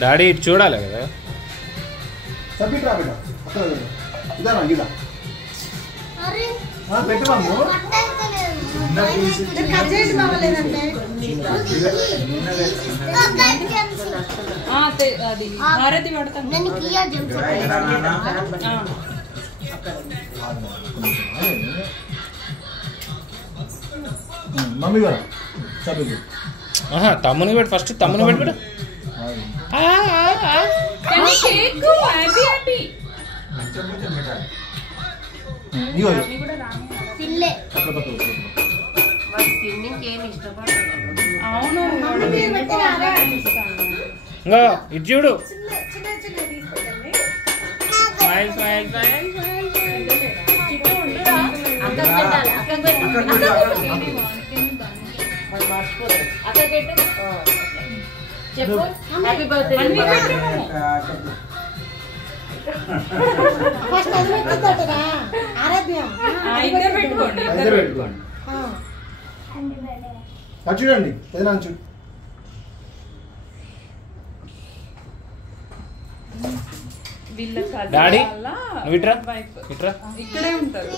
Daddy ఇటు చూడాలి కదా. హారతి పడతాను. మమ్మీ కూడా తమ్ముని పెట్టి ఫస్ట్ తమ్ముని పెట్టి ఇంకా ఇటు చూడు. చూడండి డాడీ ఇట్రా ఇట్రా ఇక్కడే ఉంటారు.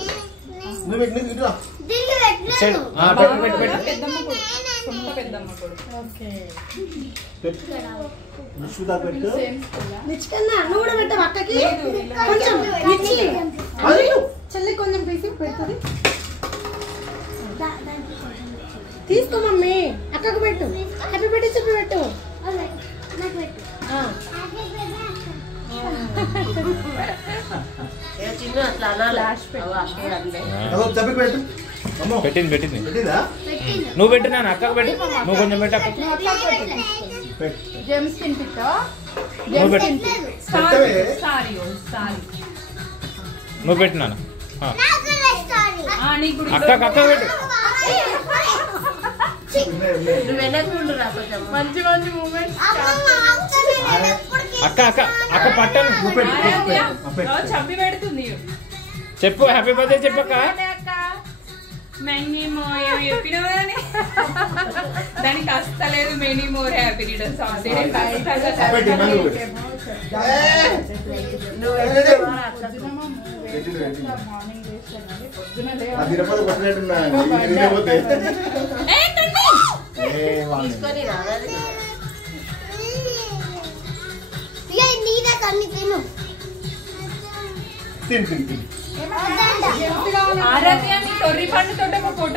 చెల్లి కొంచెం పీసి పెడుతుంది. తీసుకో మమ్మీ, అక్కకు పెట్టు. హ్యాపీ బర్త్డే చెప్పి పెట్టు. పెట్టింది పెట్టింది. నువ్వు పెట్టు, నాన్న అక్కకు పెట్టు. నువ్వు కొంచెం పెట్టు అక్క. నువ్వు పెట్టు నాన్న. అక్కకు అక్క పెట్టు. మంచి మంచి మూమెంట్స్. అక్క అక్క అక్క పట్టను. చంపి పెడుతుంది. చెప్పు హ్యాపీ బర్త్డే చెప్పక్క. మెనీ మోర్ చెప్పినావు కానీ దానికి వస్తలేదు. Many more happy returns of the day. ఆరాధ్యాన్ని తొర్రి పండుతో ఫోటో